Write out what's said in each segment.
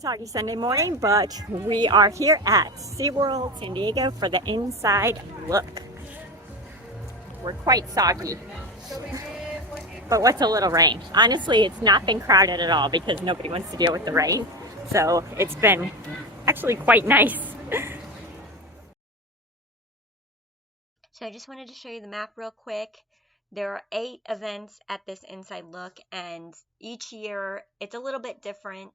soggy Sunday morning, but we are here at Seaworld San Diego for the inside look. We're quite soggy, but what's a little rain? Honestly, it's not been crowded at all because nobody wants to deal with the rain. So it's been actually quite nice. So I just wanted to show you the map real quick. There are 8 events at this inside look, and each year it's a little bit different.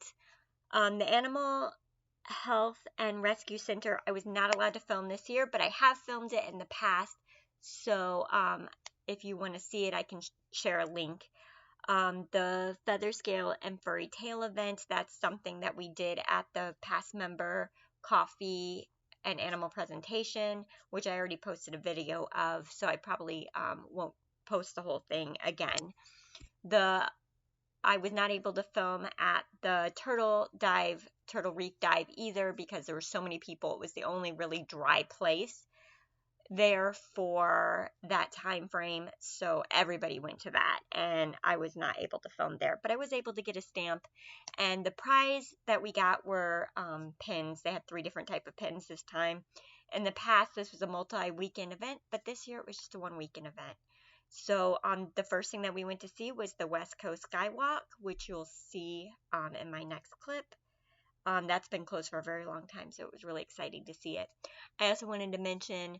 The Animal Health and Rescue Center, I was not allowed to film this year, but I have filmed it in the past. So if you want to see it, I can share a link. The Feather Scale and Furry Tail event, that's something that we did at the past member coffee and animal presentation, which I already posted a video of, so I probably won't post the whole thing again. I was not able to film at the Turtle Reef Dive either because there were so many people. It was the only really dry place there for that time frame, so everybody went to that, and I was not able to film there, but I was able to get a stamp. And the prize that we got were pins. They had 3 different type of pins this time. In the past, this was a multi-weekend event, but this year it was just a 1-weekend event. So the first thing that we went to see was the West Coast Skywalk, which you'll see in my next clip. That's been closed for a very long time, so it was really exciting to see it. I also wanted to mention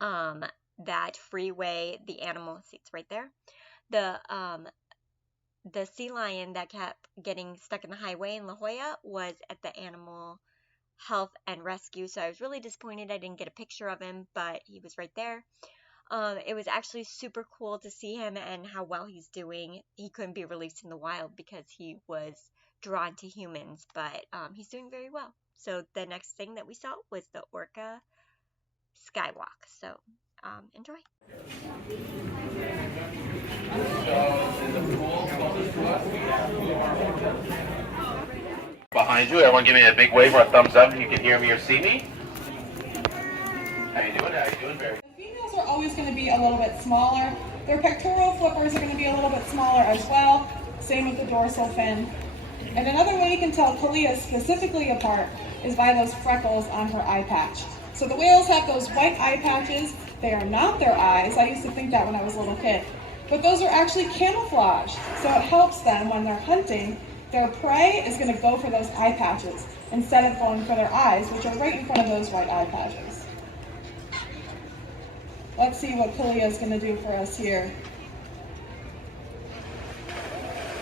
that Freeway, the animal, see it's right there, the sea lion that kept getting stuck in the highway in La Jolla was at the Animal Health and Rescue, so I was really disappointed I didn't get a picture of him, but he was right there. It was actually super cool to see him and how well he's doing. He couldn't be released in the wild because he was drawn to humans, but he's doing very well. So the next thing that we saw was the Orca Skywalk. So enjoy. Behind you, everyone give me a big wave or a thumbs up if you can hear me or see me. How you doing? How you doing, Barry? Are always going to be a little bit smaller. Their pectoral flippers are going to be a little bit smaller as well. Same with the dorsal fin. And another way you can tell Kalia specifically apart is by those freckles on her eye patch. So the whales have those white eye patches. They are not their eyes. I used to think that when I was a little kid. But those are actually camouflage. So it helps them when they're hunting. Their prey is going to go for those eye patches instead of going for their eyes, which are right in front of those white eye patches. Let's see what Kalia is going to do for us here.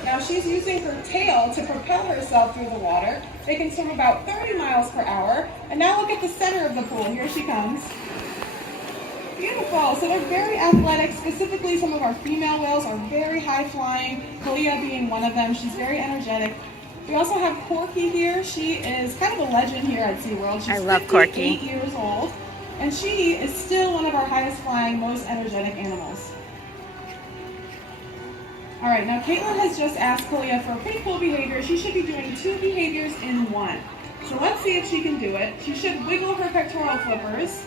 Now she's using her tail to propel herself through the water. They can swim about 30 miles per hour. And now look at the center of the pool. Here she comes. Beautiful. So they're very athletic. Specifically, some of our female whales are very high flying. Kalia being one of them. She's very energetic. We also have Corky here. She is kind of a legend here at SeaWorld. She's I love Corky. 58 years old. And she is still one of our highest flying, most energetic animals. All right, now Caitlin has just asked Kalia for a pretty cool behavior. She should be doing 2 behaviors in 1. So let's see if she can do it. She should wiggle her pectoral flippers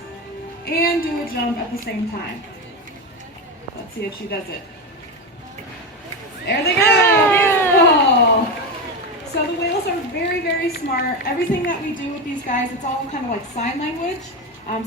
and do a jump at the same time. Let's see if she does it. There they go! Beautiful! So the whales are very, very smart. Everything that we do with these guys, it's all kind of like sign language.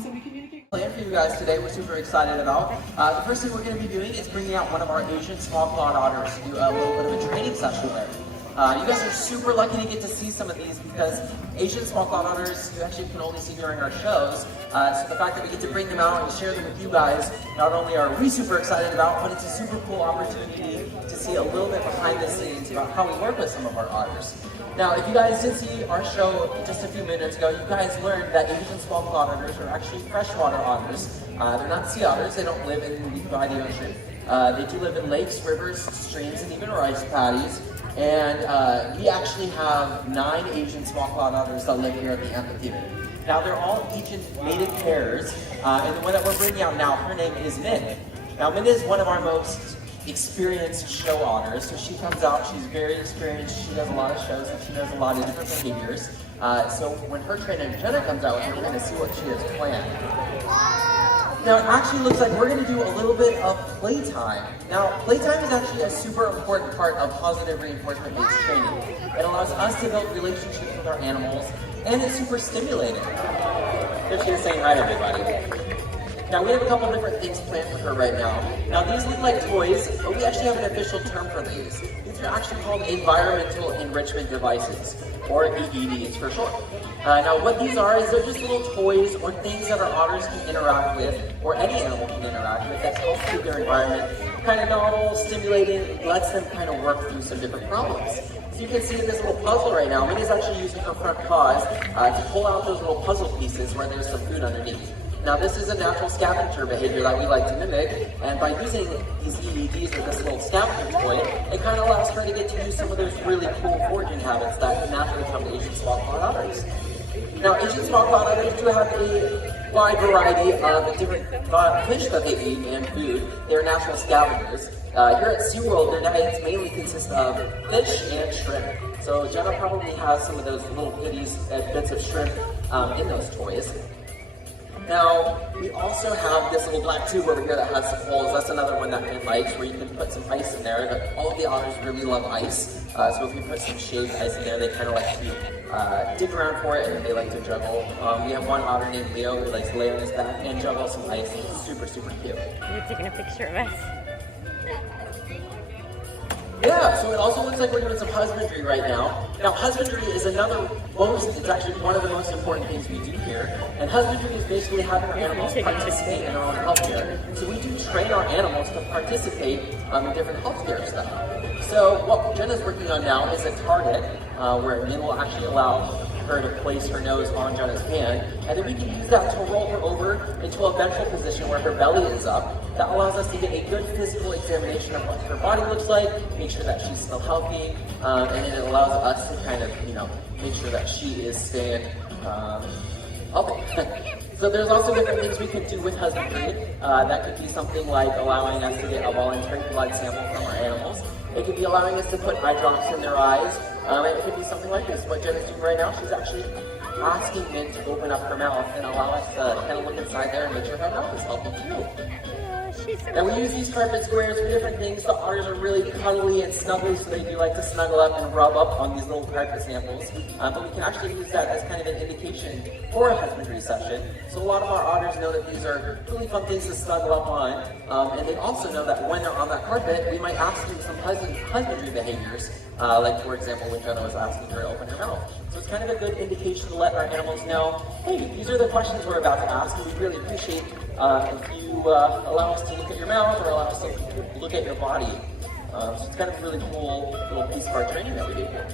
So we communicate. Plan for you guys today, we're super excited about. The first thing we're going to be doing is bringing out one of our Asian small-clawed otters to do a little bit of a training session with. You guys are super lucky to get to see some of these because Asian small-clawed otters you actually can only see during our shows. So the fact that we get to bring them out and share them with you guys, not only are we super excited about, but it's a super cool opportunity to see a little bit behind the scenes about how we work with some of our otters. Now, if you guys did see our show just a few minutes ago, you guys learned that Asian small-clawed otters are actually freshwater otters. They're not sea otters. They don't live by the ocean. They do live in lakes, rivers, streams, and even rice paddies. And we actually have 9 Asian small-clawed otters that live here at the amphitheater. Now, they're all Asian mated pairs, and the one that we're bringing out now, her name is Min. Now, Min is one of our most experienced show otters, so she comes out, she's very experienced, she does a lot of shows, and she does a lot of different behaviors. So when her trainer Jenna comes out, we're going to see what she has planned. Now, it actually looks like we're going to do a little bit of playtime. Now, playtime is actually a super important part of positive reinforcement-based training. It allows us to build relationships with our animals, and it's super stimulating. They're just saying hi to everybody. Now, we have a couple different things planned for her right now. Now, these look like toys, but we actually have an official term for these. These are actually called environmental enrichment devices, or EEDs for short. Now, what these are is they're just little toys or things that our otters can interact with, or any animal can interact with, that helps keep their environment kind of novel, stimulating, lets them kind of work through some different problems. So you can see in this little puzzle right now, Minnie's actually using her front paws to pull out those little puzzle pieces where there's some food underneath. Now, this is a natural scavenger behavior that we like to mimic, and by using these EEDs or this little scavenger toy, it kind of allows her to get to use some of those really cool foraging habits that naturally come to Asian small-clawed otters. Now, Asian small-clawed otters do have a wide variety of different fish that they eat and food. They're natural scavengers. Here at Seaworld, their diets mainly consist of fish and shrimp. So Jenna probably has some of those little bits of shrimp in those toys. Now, we also have this little black tube over here that has some holes. That's another one that Min likes, where you can put some ice in there. All of the otters really love ice. So if you put some shaved ice in there, they kind of like to dig around for it, and they like to juggle. We have one otter named Leo who likes to lay on his back and juggle some ice. It's super, super cute. You're taking a picture of us. Yeah, so it also looks like we're doing some husbandry right now. Now, husbandry is it's actually one of the most important things we do here. And husbandry is basically having our animals participate in our own healthcare. So we do train our animals to participate in different healthcare stuff. So what Jenna's working on now is a target where Min will actually allow her to place her nose on Jenna's hand, and then we can use that to roll her over into a ventral position where her belly is up. That allows us to get a good physical examination of what her body looks like, make sure that she's still healthy, and then it allows us to kind of, make sure that she is staying healthy. So there's also different things we can do with husbandry. That could be something like allowing us to get a voluntary blood sample from our animals. It could be allowing us to put eye drops in their eyes. It could be something like this. What Jenna's doing right now, she's actually asking Min to open up her mouth and allow us to kind of look inside there and make sure her mouth is healthy too. And we use these carpet squares for different things. The otters are really cuddly and snuggly, so they do like to snuggle up and rub up on these little carpet samples. But we can actually use that as kind of an indication for a husbandry session. So a lot of our otters know that these are really fun things to snuggle up on. And they also know that when they're on that carpet, we might ask them some husbandry behaviors. Like, for example, when Jenna was asking her to open her mouth. So it's kind of a good indication to let our animals know, hey, these are the questions we're about to ask, and we really appreciate if you allow us to look at your mouth or allow us to look at your body. So it's kind of a really cool little piece of our training that we do here.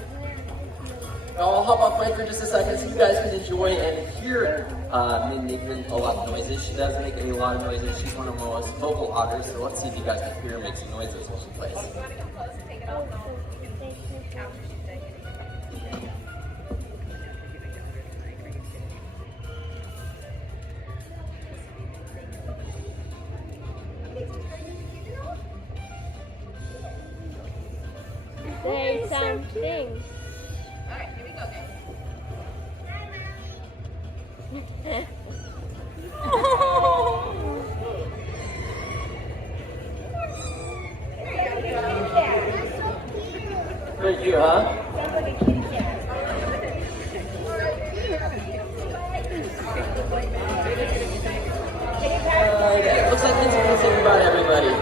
Now I'll hop off mic for just a second so you guys can enjoy and hear Min making a lot of noises. She does make a lot of noises. She's one of the most vocal otters, so let's see if you guys can hear her make some noises while she plays. Say something. Alright, here we go, guys. Thank you, huh? It looks like Min's gonna say goodbye to everybody.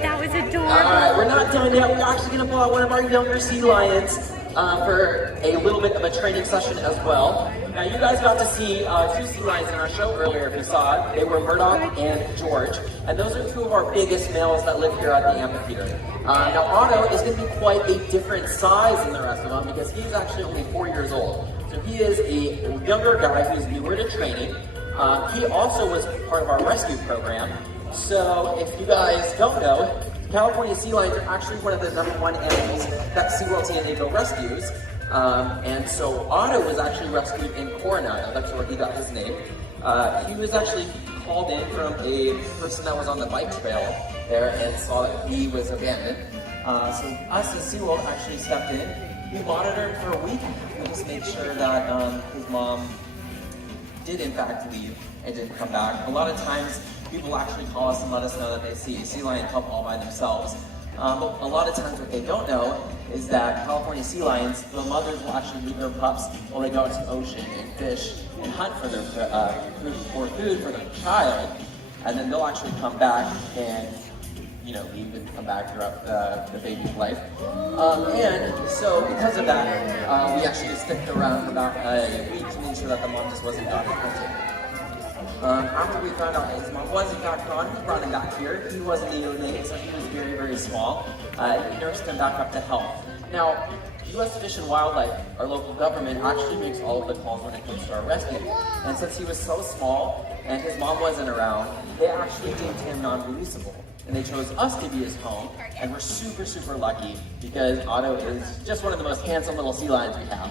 That was adorable. Alright, we're not done yet. We're actually going to pull out one of our younger sea lions for a little bit of a training session as well. Now, you guys got to see two sea lions in our show earlier if you saw it. They were Murdoch and George. And those are two of our biggest males that live here at the amphitheater. Now, Otto is going to be quite a different size than the rest of them because he's actually only 4 years old. So he is a younger guy who's newer to training. He also was part of our rescue program. So if you guys don't know, California sea lions are actually one of the #1 animals that Seaworld San Diego rescues. And so Otto was actually rescued in Coronado. That's where he got his name. He was actually called in from a person that was on the bike trail there and saw that he was abandoned. So us as Seaworld actually stepped in. We monitored him for a week and just made sure that his mom did in fact leave and didn't come back. A lot of times people actually call us and let us know that they see a sea lion come all by themselves. But a lot of times what they don't know is that California sea lions, the mothers will actually leave their pups while they go out to the ocean and fish and hunt for their food for their child, and then they'll actually come back and leave and come back throughout the baby's life. And so because of that, we actually just sticked around for about a week to make sure that the mom just wasn't gone hunting. After we found out that his mom was in fact gone, we brought him back here. He was neonatal, so he was very, very small. We nursed him back up to health. Now, U.S. Fish and Wildlife, our local government, actually makes all of the calls when it comes to our rescue. And since he was so small and his mom wasn't around, they actually deemed him non-releasable. And they chose us to be his home, and we're super, super lucky because Otto is just one of the most handsome little sea lions we have.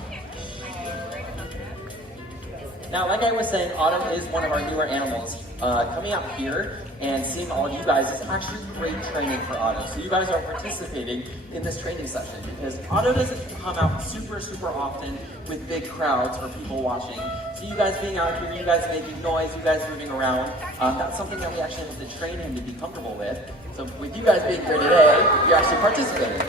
Now, like I was saying, Otto is one of our newer animals. Coming out here and seeing all of you guys is actually great training for Otto. So you guys are participating in this training session because Otto doesn't come out super, super often with big crowds or people watching. So you guys being out here, you guys making noise, you guys moving around, that's something that we actually have to train him to be comfortable with. So with you guys being here today, you're actually participating.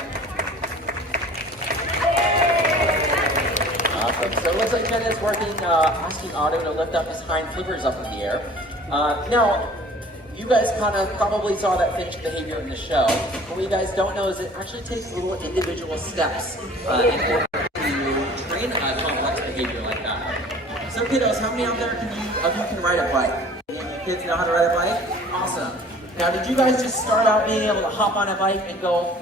So it looks like Ben is working, asking Otto to lift up his hind flippers up in the air. Now, you guys kind of probably saw that finished behavior in the show. But what you guys don't know is it actually takes little individual steps in order to train a complex behavior like that. So kiddos, how many out there of you can ride a bike? Any of you kids know how to ride a bike? Awesome. Now, did you guys just start out being able to hop on a bike and go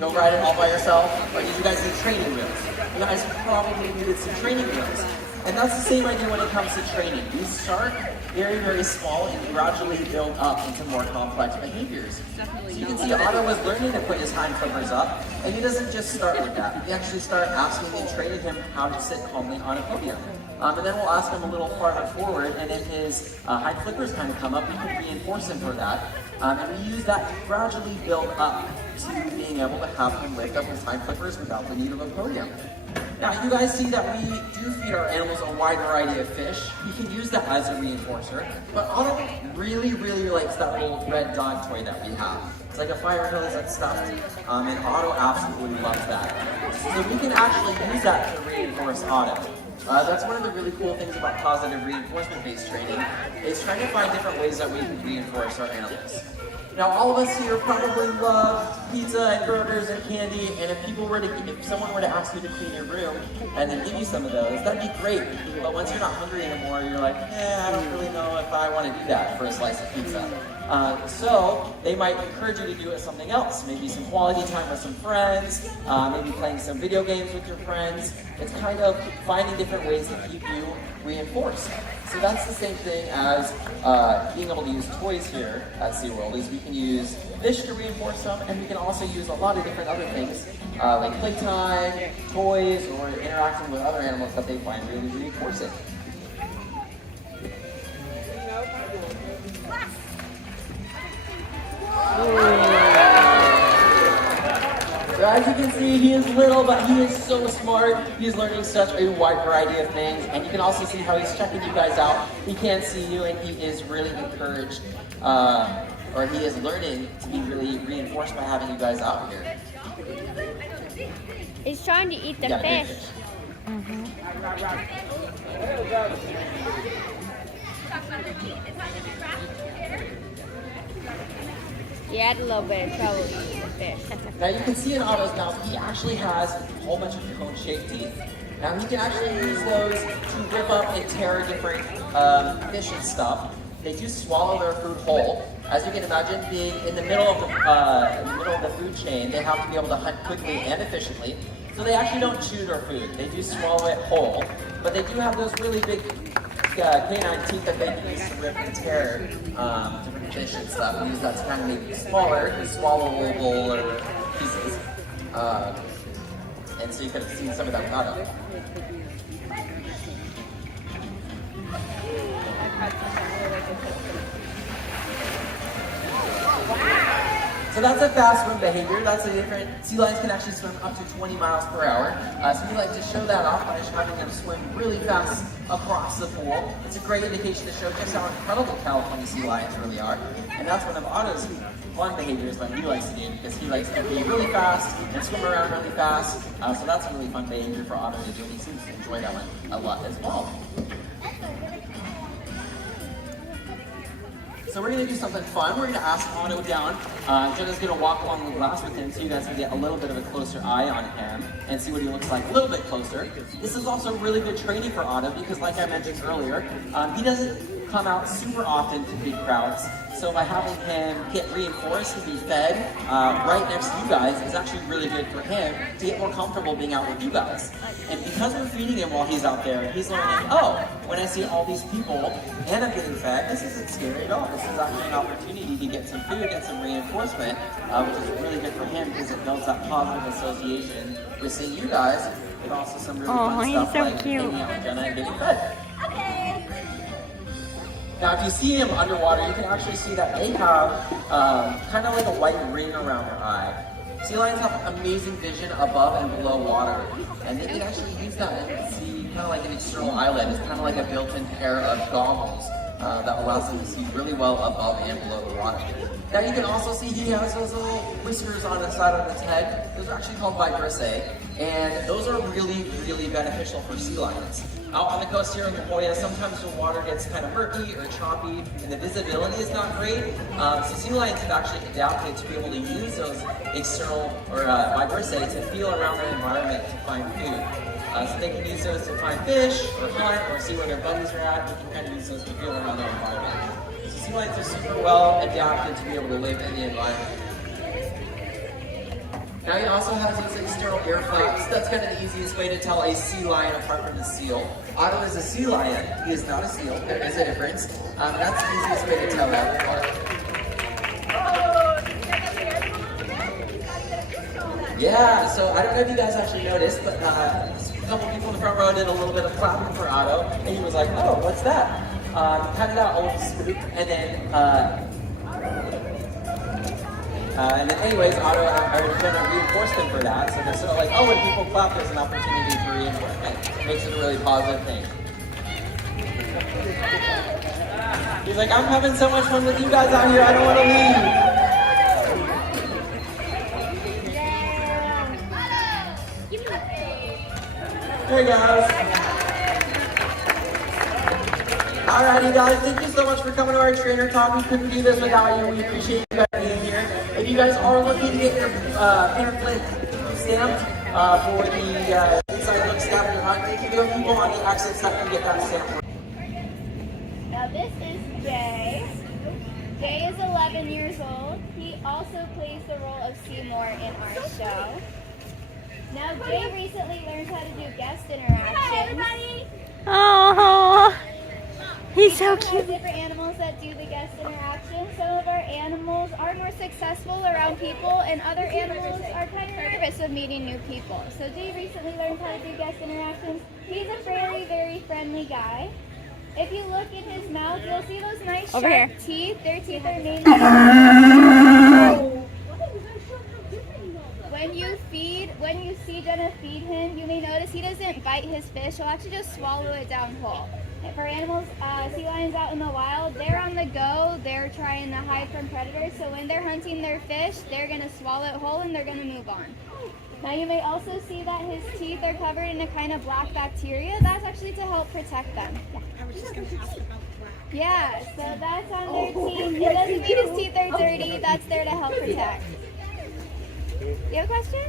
ride it all by yourself? Or did you guys need training wheels? You guys probably needed some training wheels. And that's the same idea when it comes to training. You start very, very small and gradually build up into more complex behaviors. So you can see Otto was learning to put his hind flippers up, and he doesn't just start with that. We actually start asking and training him how to sit calmly on a podium. And then we'll ask him a little farther forward, and if his hind flippers kind of come up, we can reinforce him for that. And we use that to gradually build up to being able to have him lift up his hind flippers without the need of a podium. Now, you guys see that we do feed our animals a wide variety of fish. We can use that as a reinforcer, but Otto really, really likes that little red dog toy that we have. It's like a fire hose that's stuffed, and Otto absolutely loves that. So we can actually use that to reinforce Otto. That's one of the really cool things about positive reinforcement-based training, is trying to find different ways that we can reinforce our animals. Now, all of us here probably love pizza and burgers and candy, and if someone were to ask you to clean your room and then give you some of those, that'd be great. But once you're not hungry anymore, you're like, I don't really know if I want to do that for a slice of pizza. So they might encourage you to do it something else, maybe some quality time with some friends, maybe playing some video games with your friends. It's kind of finding different ways to keep you reinforced. So that's the same thing as being able to use toys here at Seaworld, is we can use fish to reinforce them, and we can also use a lot of different other things, like playtime, toys, or interacting with other animals that they find really reinforcing. So as you can see, he is little, but he is so smart. He's learning such a wide variety of things, and you can also see how he's checking you guys out. He can't see you, and he is really encouraged, or he is learning to be really reinforced by having you guys out here. He's trying to eat the fish. Mm-hmm. He had a little bit of trouble eating the fish. Now you can see in Otto's mouth, he actually has a whole bunch of cone-shaped teeth. Now he can actually use those to rip up and tear different fish and stuff. They do swallow their food whole. As you can imagine, being in the middle of the food chain, they have to be able to hunt quickly and efficiently. So they actually don't chew their food. They do swallow it whole, but they do have those really big canine teeth that they use to rip and tear different fish and stuff. We use that to kind of make smaller, swallowable pieces. And so you could have seen some of that without it. So that's a fast swim behavior. That's a different, sea lions can actually swim up to 20 miles per hour. So we like to show that off by having them swim really fast across the pool. It's a great indication to show just how incredible California sea lions really are. And that's one of Otto's fun behaviors that he likes to do, because he likes to be really fast and swim around really fast. So that's a really fun behavior for Otto to do. He seems to enjoy that one a lot as well. So we're going to do something fun. We're going to ask Otto down. Jenna's going to walk along the glass with him so you guys can get a little bit of a closer eye on him and see what he looks like a little bit closer. This is also really good training for Otto because, like I mentioned earlier, he doesn't come out super often to big crowds. So by having him get reinforced and be fed right next to you guys is actually really good for him to get more comfortable being out with you guys. And because we're feeding him while he's out there, he's learning, oh, when I see all these people and I'm getting fed, this isn't scary at all. This is actually an opportunity to get some food and some reinforcement, which is really good for him because it builds that positive association with seeing you guys, but also some really fun stuff so like cute. hanging out with Jenna and getting fed. Now, if you see them underwater, you can actually see that they have kind of like a white ring around their eye. Sea lions have amazing vision above and below water, and they can actually use that and see kind of like an external eyelid. It's kind of like a built-in pair of goggles that allows them to see really well above and below the water. Now, you can also see he has those little whiskers on the side of his head. Those are actually called vibrissae, and those are really, really beneficial for sea lions. Out on the coast here in La Jolla, sometimes the water gets kind of murky or choppy and the visibility is not great. So sea lions have actually adapted to be able to use those external or vibrissae to feel around their environment to find food. So they can use those to find fish or hunt or see where their buddies are at. They can kind of use those to feel around their environment. So sea lions are super well adapted to be able to live in the environment. Now he also has these external ear flaps. That's kind of the easiest way to tell a sea lion apart from a seal. Otto is a sea lion. He is not a seal. There is a difference. That's the easiest way to tell that apart. Yeah, so I don't know if you guys actually noticed, but a couple people in the front row did a little bit of clapping for Otto, and he was like, oh, what's that? Kind of got a little spooked, and then anyways, Otto are going to reinforce them for that. So they're sort of like, oh, when people clap, there's an opportunity for reinforcement. It makes it a really positive thing. He's like, I'm having so much fun with you guys out here, I don't want to leave. There he goes. Alrighty guys, thank you so much for coming to our trainer talk. We couldn't do this without you. We appreciate you guys being here. If you guys are looking to get your pamphlet stamped for the Inside Look Scavenger Hunt, there are people on the exits that can get that stamp. Now this is Jay. Jay is 11 years old. He also plays the role of Seymour in our show. Now Jay recently learned how to do guest interactions. Oh, he's so We have cute. different animals that do the guest interactions. Some of our animals are more successful around people, and other animals are kind of nervous of meeting new people. So Jay recently learned how to do guest interactions. He's a very, very friendly guy. If you look in his mouth, you'll see those nice sharp teeth. Their teeth are mainly... When you see Jenna feed him, you may notice he doesn't bite his fish. He'll actually just swallow it down whole. And for animals, sea lions out in the wild, they're on the go. They're trying to hide from predators. So when they're hunting their fish, they're going to swallow it whole and they're going to move on. Now you may also see that his teeth are covered in a kind of black bacteria. That's actually to help protect them. I was just going to ask about black. Yeah, so that's on their teeth. It doesn't mean his teeth are dirty. That's there to help protect. You have a question?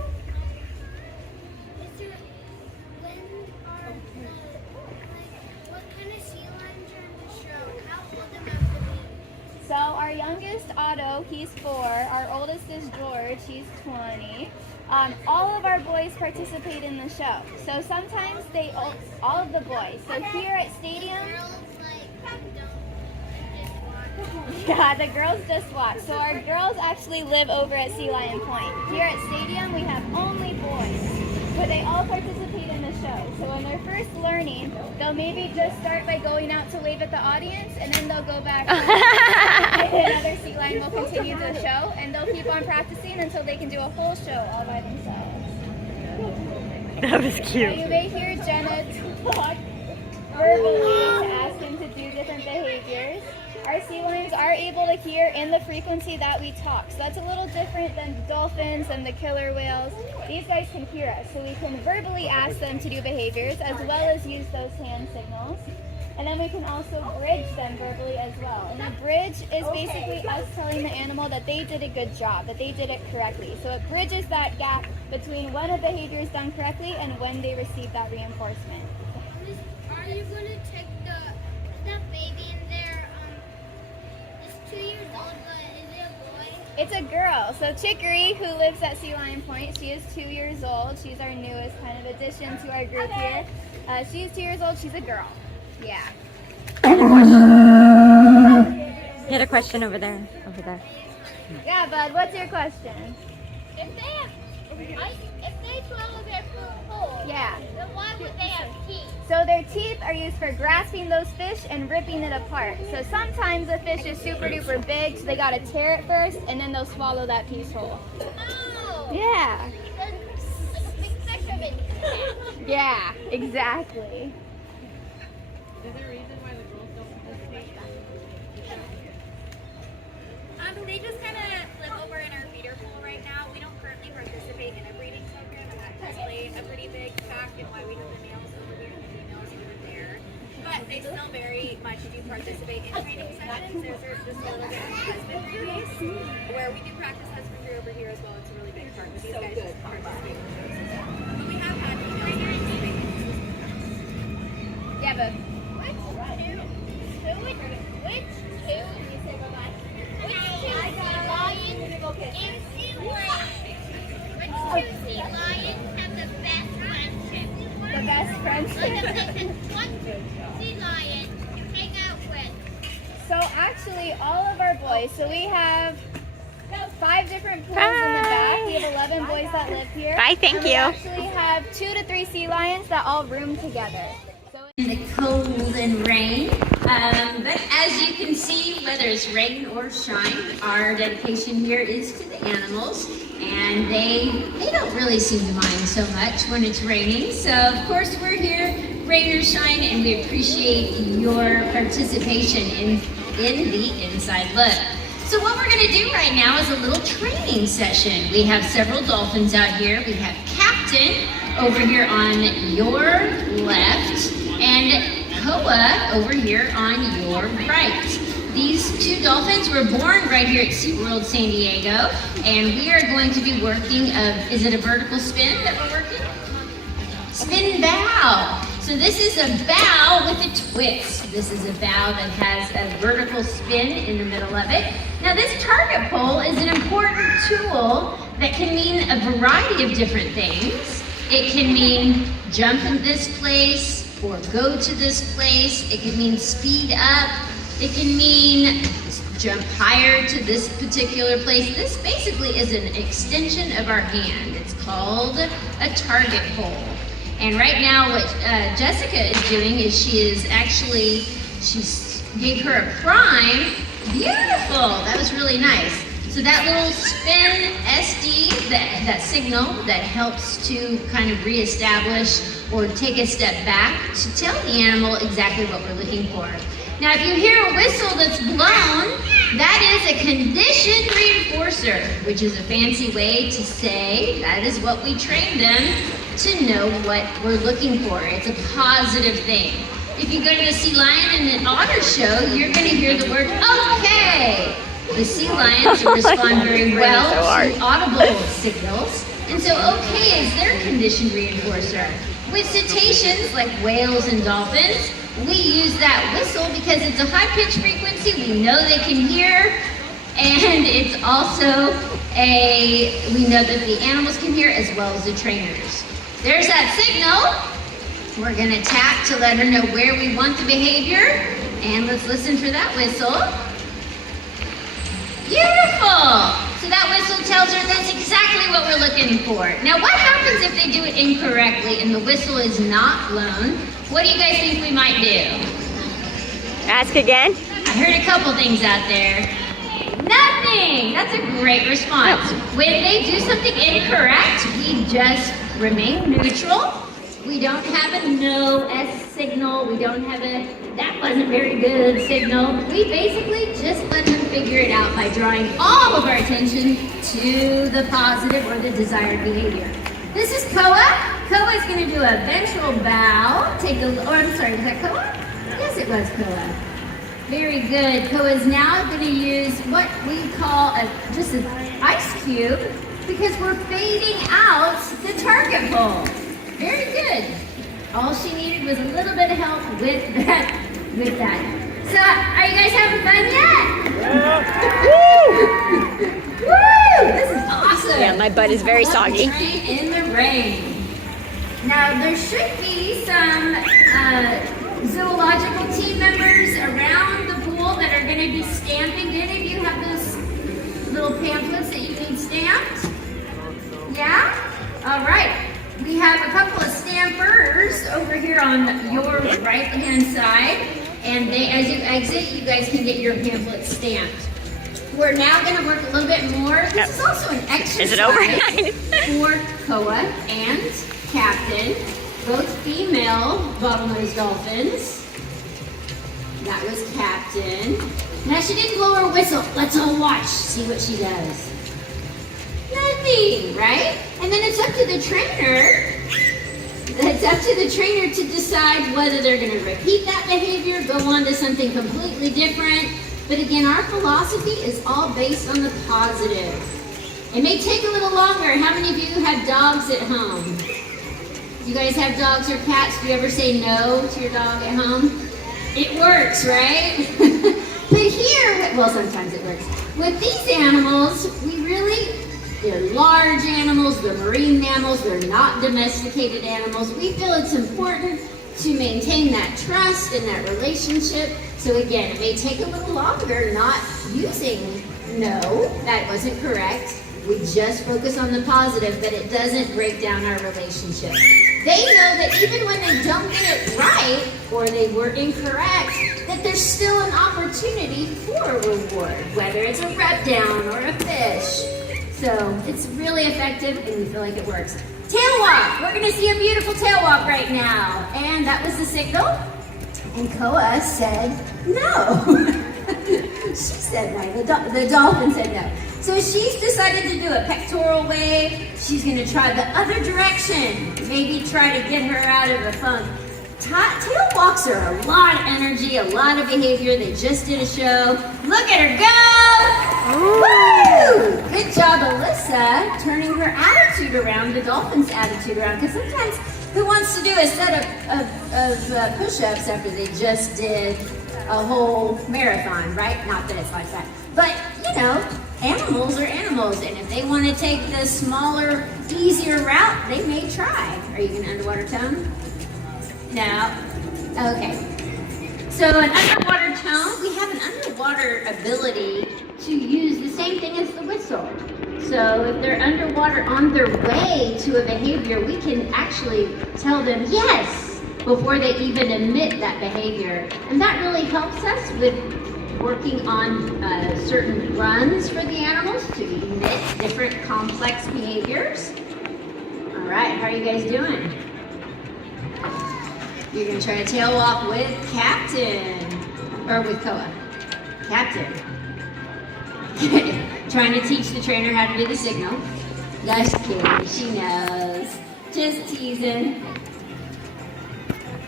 So our youngest, Otto, he's 4. Our oldest is George, he's 20. All of our boys participate in the show. So sometimes all of the boys. So here at Stadium, yeah, the girls just watch. So our girls actually live over at Sea Lion Point. Here at Stadium, we have only boys. but they all participate in the show. So when they're first learning, they'll maybe just start by going out to wave at the audience, and then they'll go back and another sea lion will continue the show, and they'll keep on practicing until they can do a whole show all by themselves. That was cute. Now you may hear Jenna talk verbally to ask him to do different behaviors. Our sea lions are able to hear in the frequency that we talk. So that's a little different than the dolphins and the killer whales. These guys can hear us, so we can verbally ask them to do behaviors as well as use those hand signals. And then we can also bridge them verbally as well. And a bridge is basically us telling the animal that they did a good job, that they did it correctly. So it bridges that gap between when a behavior is done correctly and when they receive that reinforcement. Are you going to take the baby in there? It's 2 years old, but is it a boy? It's a girl. So Chicory, who lives at Sea Lion Point, she is 2 years old. She's our newest kind of addition to our group here. She's 2 years old. She's a girl. Yeah. You had a question over there. Yeah, bud. What's your question? If they swallow their food whole, Yeah. then why would they have teeth? So their teeth are used for grasping those fish and ripping it apart. So sometimes the fish is super duper big, so they gotta tear it first, and then they'll swallow that piece whole. Oh! Yeah. Like a big fish of it. Yeah. Exactly. Is there a reason why the girls don't participate? They just kind of live over in our feeder pool right now. We don't currently participate in a breeding program, and that's actually a pretty big fact in why we have the males over here and the females over there. But they still very much do participate in training sessions. There's just a little bit of husbandry base, where we do practice husbandry over here as well. It's a really big part. But these guys just participate in shows as well. But we have had females participate in shows. Yeah, but Which two? Which sea lions and SeaWorld? Which two sea lions have the best friendship? the best friendship. What sea lion you hang out with? So actually, all of our boys. So we have 5 different pools in the back. We have 11 boys that live here. Bye, thank And we you. actually have 2 to 3 sea lions that all room together. So In the cold and rain. But as you can see, whether it's rain or shine, our dedication here is to the animals, and they don't really seem to mind so much when it's raining. So of course we're here, rain or shine, and we appreciate your participation in the Inside Look. So what we're going to do right now is a little training session. We have several dolphins out here. We have Captain over here on your left, and Koa over here on your right. These 2 dolphins were born right here at Seaworld San Diego, and we are going to be working is it a vertical spin that we're working? Spin bow. So this is a bow with a twist. This is a bow that has a vertical spin in the middle of it. Now this target pole is an important tool that can mean a variety of different things. It can mean jump in this place or go to this place. It can mean speed up. It can mean jump higher to this particular place. This basically is an extension of our hand. It's called a target pole. And right now what Jessica is doing is she gave her a prime. Beautiful, that was really nice. So that little spin SD, that signal that helps to kind of reestablish or take a step back to tell the animal exactly what we're looking for. Now if you hear a whistle that's blown, that is a conditioned reinforcer, which is a fancy way to say that is what we train them to know what we're looking for. It's a positive thing. If you go to the sea lion and the otter show, you're going to hear the word okay. The sea lions respond very well to audible signals, and so okay is their conditioned reinforcer. With cetaceans like whales and dolphins, we use that whistle because it's a high-pitched frequency. We know they can hear, and it's also we know that the animals can hear as well as the trainers. There's that signal. We're gonna tap to let her know where we want the behavior, and let's listen for that whistle. Beautiful! So that whistle tells her that's exactly what we're we're looking for. Now, what happens if they do it incorrectly and the whistle is not blown? What do you guys think we might do? Ask again. I heard a couple things out there. Nothing! That's a great response. When they do something incorrect, we just remain neutral. We don't have a no S signal. We don't have a that wasn't very good signal. We basically just let them figure it out by drawing all of our attention to the positive or the desired behavior. This is Koa. Koa is going to do a ventral bow. I'm sorry, was that Koa? Yes, it was Koa. Very good. Koa is now going to use what we call just an ice cube because we're fading out the target pole. Very good. All she needed was a little bit of help with that. So, are you guys having fun yet? Yeah. Woo! Woo! This is awesome. Yeah, my butt is very soggy. Train in the rain. Now, there should be some zoological team members around the pool that are going to be stamping. Do any of you have those little pamphlets that you need stamped? Yeah? All right. We have a couple of stampers over here on your right-hand side, and as you exit, you guys can get your pamphlet stamped. We're now going to work a little bit more. This is also an exercise. Is it over? For Koa and Captain, both female bottlenose dolphins. That was Captain. Now she didn't blow her whistle. Let's all watch, see what she does. Nothing, right? And then it's up to the trainer. It's up to the trainer to decide whether they're going to repeat that behavior, go on to something completely different. But again, our philosophy is all based on the positive. It may take a little longer. How many of you have dogs at home? You guys have dogs or cats? Do you ever say no to your dog at home? It works, right? But here, well, sometimes it works. With these animals, they're large animals, they're marine mammals, they're not domesticated animals. We feel it's important to maintain that trust and that relationship. So again, it may take a little longer not using no, that wasn't correct. We just focus on the positive, but it doesn't break down our relationship. They know that even when they don't get it right or they were incorrect, that there's still an opportunity for a reward, whether it's a rub down or a fish. So it's really effective and we feel like it works. Tail walk. We're going to see a beautiful tail walk right now. And that was the signal. And Koa said no. She said no. The dolphin said no. So she's decided to do a pectoral wave. She's going to try the other direction. Maybe try to get her out of the funk. Tail walks are a lot of energy, a lot of behavior. They just did a show. Look at her go! Woo! Good job, Alyssa, turning her attitude around, the dolphin's attitude around. Because sometimes, who wants to do a set of push-ups after they just did a whole marathon, right? Not that it's like that. But, you know, animals are animals. And if they want to take the smaller, easier route, they may try. Are you going to underwater tone? No. Okay. So an underwater tone, we have an underwater ability to use the same thing as the whistle. So if they're underwater on their way to a behavior, we can actually tell them yes before they even emit that behavior. And that really helps us with working on certain runs for the animals to emit different complex behaviors. All right, how are you guys doing? You're going to try a tail walk with Captain, or with Koa. Captain. Trying to teach the trainer how to do the signal. Just kidding, she knows. Just teasing.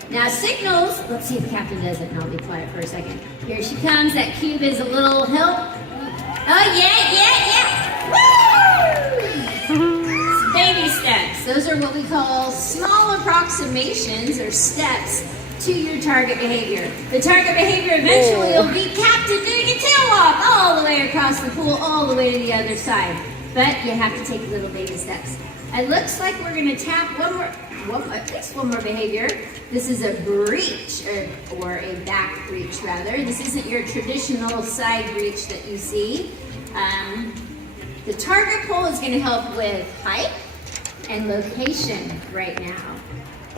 Now signals, let's see if Captain does it, and I'll be quiet for a second. Here she comes, that cube is a little help. Oh yeah. Woo! Baby steps. Those are what we call small approximations or steps to your target behavior. The target behavior eventually will be Captain doing a tail walk all the way across the pool, all the way to the other side. But you have to take little baby steps. It looks like we're going to tap at least one more behavior. This is a breach, or a back breach rather. This isn't your traditional side breach that you see. The target pole is gonna help with height and location right now.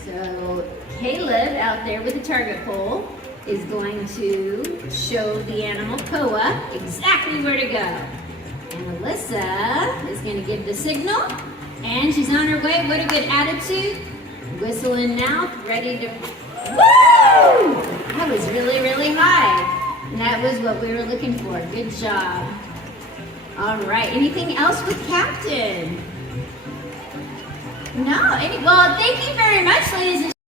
So Caleb out there with the target pole is going to show the animal Koa exactly where to go. And Alyssa is gonna give the signal, and she's on her way. What a good attitude. Whistle in mouth, ready to, woo! That was really, really high. And that was what we were looking for. Good job. All right, anything else with Captain? No, well, thank you very much, ladies and